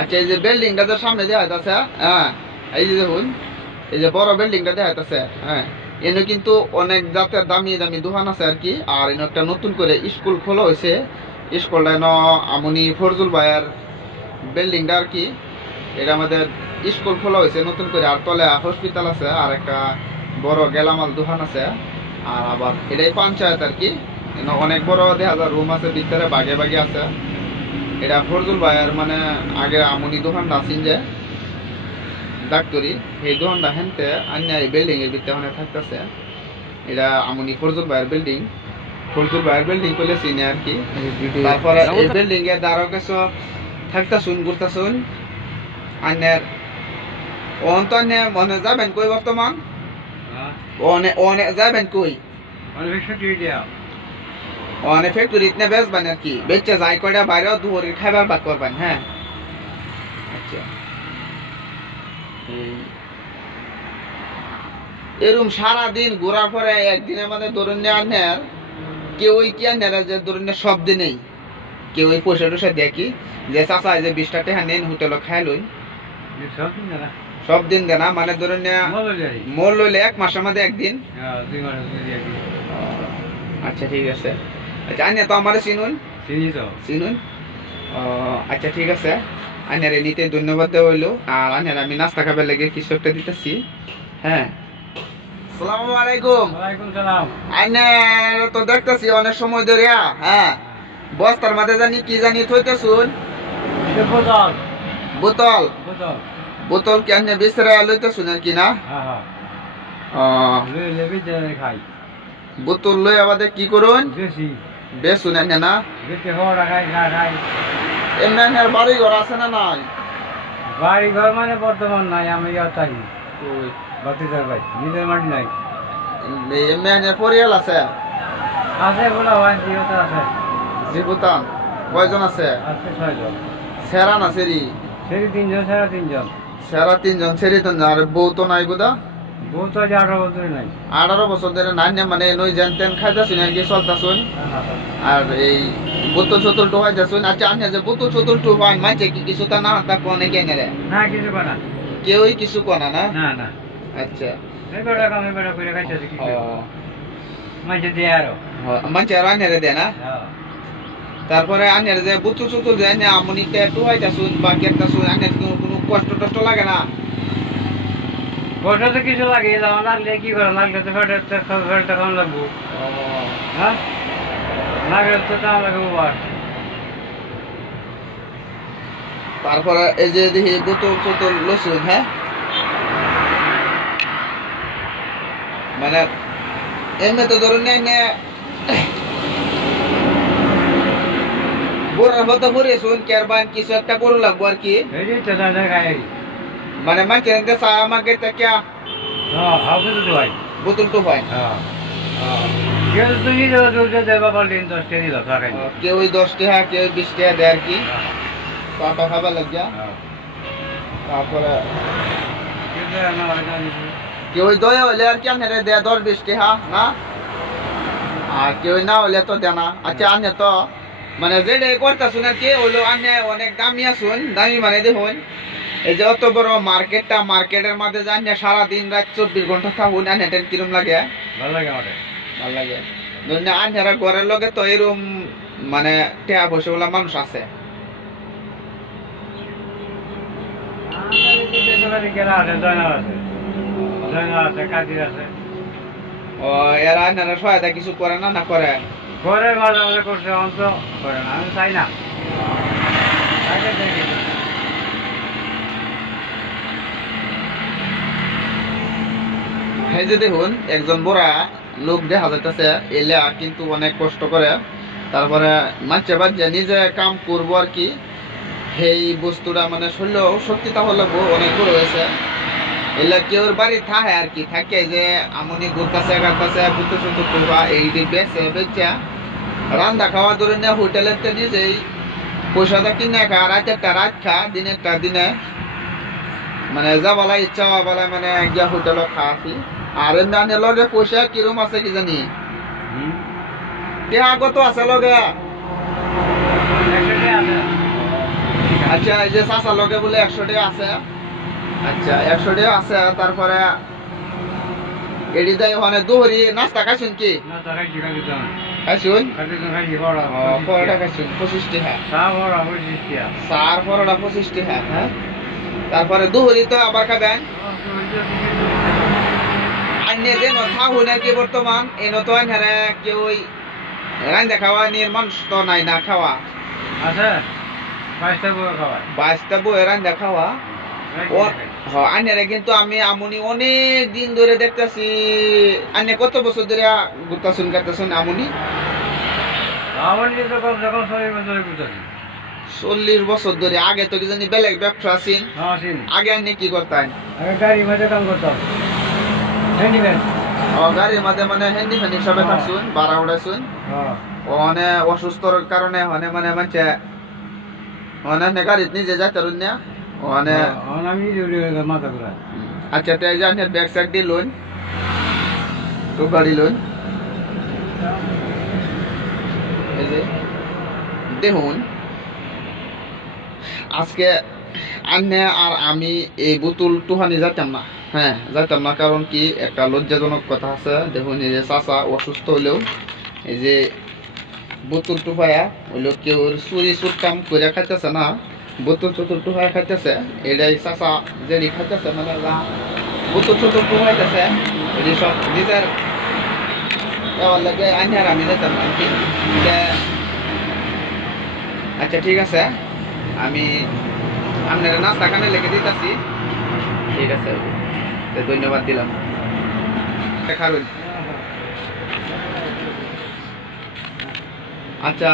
আচ্ছা এই যে বিল্ডিংটা যে সামনে দেওয়া হইতাছে, হ্যাঁ এই যে দেখুন এই যে বড় বিল্ডিংটা দেওয়া হইতাছে, হ্যাঁ এনে কিন্তু অনেক জাতের দামি দামি দোকান আছে আর কি। আর এনে একটা নতুন করে স্কুল খোলা হয়েছে। স্কুলটা এনে আমনি ফরজুল ভাইয়ের বিল্ডিংটা আর কি। এটা আমাদের স্কুল খোলা হয়েছে নতুন করে। আর তলে হসপিটাল আছে, আর একটা বড় গেলামাল দোকান আছে। আর আবার এটাই পঞ্চায়েত আর কি। এনে অনেক বড় দেখা যায় রুম আছে, ভিতরে বাগে বাগে আছে। এটা ফরজুল ভাইয়ের মানে আগে আমনি দোকানটা আছেন যে ডাক্তারি, এই দোকানটা হেনতে আন্যা এই বিল্ডিং এর ভিতরে মানে থাকতেছে। এটা আমনি ফরজুল ভাইয়ের বিল্ডিং। ফরজুল ভাইয়ের বিল্ডিং করলে চিনি আর কি। তারপরে এই বিল্ডিং এর দ্বারা কিছু থাকতেছুন ঘুরতেছুন আন্যের অন্তনে মনে যাবেন কই বর্তমান অনে যাবেন কই অনেক ফ্যাক্টরিতে না বেচবেন আর কি। বেচে যাই কয়টা বাইরে দুপুরের খাবার বাদ করবেন। হ্যাঁ আচ্ছা এরকম সারাদিন ঘোরার পরে একদিনের মধ্যে ধরুন আনের কেউই কি আনের যে ধরুন সব দিনেই কেউ ওই পয়সা টয়সা দেখি যে চাচা যে 20টা টাকা নেন হোটেলে খাই লই সব দিন দেনা মানে ধরুন মোল লইলে 1 মাসের মধ্যে একদিন। আচ্ছা ঠিক আছে। আচ্ছা আনিয়া তো আমার চিনুন চিনুন আচ্ছা ঠিক আছে। আনিয়ারে নিতে ধন্যবাদ দেওয়া হইলো। আর আনিয়ার আমি নাস্তা খাবার লেগে কিছু একটা দিতেছি। হ্যাঁ আসসালামু আলাইকুম। আইনের তো দেখতেছি অনেক সময় ধরে। হ্যাঁ বস্তার মধ্যে জানি কি জানি থইতেছুন বোতল বোতল কি আইনে বিছরা লইতেছুন আর কি না? বোতল লই আবাদে কি করুন বেচুন আইনে না? এমনি বাড়ি ঘর আছে না নাই? বাড়ি ঘর মানে বর্তমান নাই, আমি থাকি বাতিজার ভাই, নিজের মাটি নাই। এমনি পরিয়াল আছে? আছে বলা হয় জিওতা আছে। জীবতান কয়জন আছে? আছে 6 জন। সেরা না সেরি? সেরি 3 জন, সেরা 3 জন। সেরা 3 জন, সেরি 3 জন। আর বউ তো নাই বুদা? বউ তো 18 বছর নাই। 18 বছর ধরে নাই না মানে নই জানতেন খাইতাছুন আর কি চলতাছুন। আর এই বোতল চতুল টোহাইতাছুন। আচ্ছা আনি যে বোতল চতুল টোহাই মাইছে কি কিছু তা না তা কোনে কেনে রে? না কিছু কোনা। কেউই কিছু কোনা না? না না। আচ্ছা এই বড় কামে বড় করে খাইতাছি কি? মাইছে দে আরো। মাইছে আর আনি রে দে না? হ্যাঁ। তারপরে আনি যে বোতল চতুল যে আনি আমনিতে টোহাইতাছুন বা কেতাছুন আনি কোনো কষ্ট টষ্ট লাগে না? কষ্ট তো কিছু লাগে, যাওয়া লাগলে কি করে, লাগলে তো ফেরত খাওয়া লাগবো। হ্যাঁ লাগলে তো টাকা লাগবো। আর তারপরে এই যে দেখি বোতল চতুল লসুন, হ্যাঁ মানে এমনি তো ধরুন বোরার মতো ভরেছুন কেরবান কিছু একটা করু লাগবো আর কি। এই যে চাচা খাই মানে মাঝে চা আমাকে কে হাফে তো ভাই বোতল তো হয়। তুই দেবা পারলি 10 টাকা দিল খাই। কেউ 10 টাকা কেউ 20 টাকা দেয় আর কি। চাটা খাবার লাগিয়া তারপরে কেউ দয়া হলে আর কি আনে দেয় 10-20 টাকা না। আর কেউ না হলে তো দেয় না। আচ্ছা আনে তো মানে যেটা করতেছুন আর কি হইলো আনে অনেক দামি আসুন। দামি মানে দেখুন এই যে অত বড় মার্কেটটা, মার্কেটের মধ্যে জানি সারাদিন রাত 24 ঘন্টা থাকুন আনে কিরম লাগে? ভালো লাগে আমার, ভালো লাগে। ধন্য আনেরা ঘরের লগে তো এরকম মানে টেয়া বসে বলা মানুষ আছে। ও এরা আনেরা সহায়তা কিছু করে না? না করে ঘরে মাঝে মাঝে করছে, অন্ত করে না, আমি চাই না। এই যে দেখুন একজন বুড়া লোক দেখা যাইতেছে এলা কিন্তু অনেক কষ্ট করে। তারপরে মাঝে মাঝে নিজে কাম করবো আর কি। সেই বস্তুটা মানে শরীর শক্তিটা হলে অনেক বড় হয়েছে। এলা কেউর বাড়ি থাকে আর কি, থাকে যে আমনি ঘুরতেছে গাড়তেছে বুঝতে শুনতে করবা এই বেচে বেচা রান্না খাওয়া ধরে নিয়ে হোটেলের তো নিজেই পয়সাটা কিনে খা, রাতেরটা রাত খা, দিনেরটা দিনে মানে যা বলা ইচ্ছা বলা মানে গিয়া হোটেলে খাওয়াছি। আর এমনি লগে পয়সা কিরম আছে কি জানি টেহা কত আছে লগে? আচ্ছা এই যে চাচার লগে বলে 100 টাকা আছে। আচ্ছা 100 টাকা আছে। তারপরে এডি দেয় ওখানে দুহরি নাস্তা খাইছুন কি? না তারা কি খাই দিতাম খাইছুন? খাইতে তো খাই বড়া পরোটা খাইছুন 25 টাকা। চা বড়া হইছিস কি চার পরোটা 25 টাকা। হ্যাঁ তারপরে দুহরি তো আবার খাবেন। আন্যে যে নথা হুনে কি বর্তমান এনো তো আনহারে কেউ রান্দা খাওয়া নিয়ে মানুষ তো নাই না খাওয়া আছে 22টা বড় খাওয়ায় 22টা বই রান্দা খাওয়া ও আন্যারে কিন্তু আমি আমুনি অনেক দিন ধরে দেখতেছি। আন্যে কত বছর ধরে ঘুরতাছুন কাটতাছুন আমুনি? আমার নিয়ে তো কম যখন 40 বছর ঘুরতেছি 40 বছর ধরে। আগে তো কি জানি বেলেগ ব্যবসা আছেন? হ্যাঁ চিনি আগে আন্যে কি করতেন? আমি গাড়ি মাঝে কাম করতাম হ্যান্ডিম্যান গাড়ির মাঝে মানে হ্যান্ডি ফ্যান্ডি সবে হ্যাঁ। থাকছুন ভাড়া উঠাইছুন। হ্যাঁ ওখানে অসুস্থর কারণে ওখানে মানে মানছে ওখানে গাড়িতে নিজে যাইতারুন না ওখানে। আমি মাথা ঘুরাই আচ্ছা তাই জানেন ব্যাগ স্যাক দিয়ে লোন তো গাড়ি লোন এই যে দেখুন আজকে আন্যে আর আমি এই বোতল টুহানি যাইতাম না। হ্যাঁ যাইতাম না কারণ কি একটা লজ্জাজনক কথা আছে। দেখুন এই যে চাচা অসুস্থ হলেও এই যে বোতল টুফায়া হইলো কেউ চুরি চুরকাম করে খাইতেছে না, বোতল চতুর টুফায়া খাইতেছে। এটাই চাচা যেটি খাইতেছে মানে বোতল চতুর টুফাইতেছে এটি সব নিজের দেওয়ার লাগে আইনে আর আমি যেতাম না কি। আচ্ছা ঠিক আছে আমি আপনার নাস্তা খানে লেগে দিতেছি। ঠিক আছে ধন্যবাদ দিলাম। খারুন আচ্ছা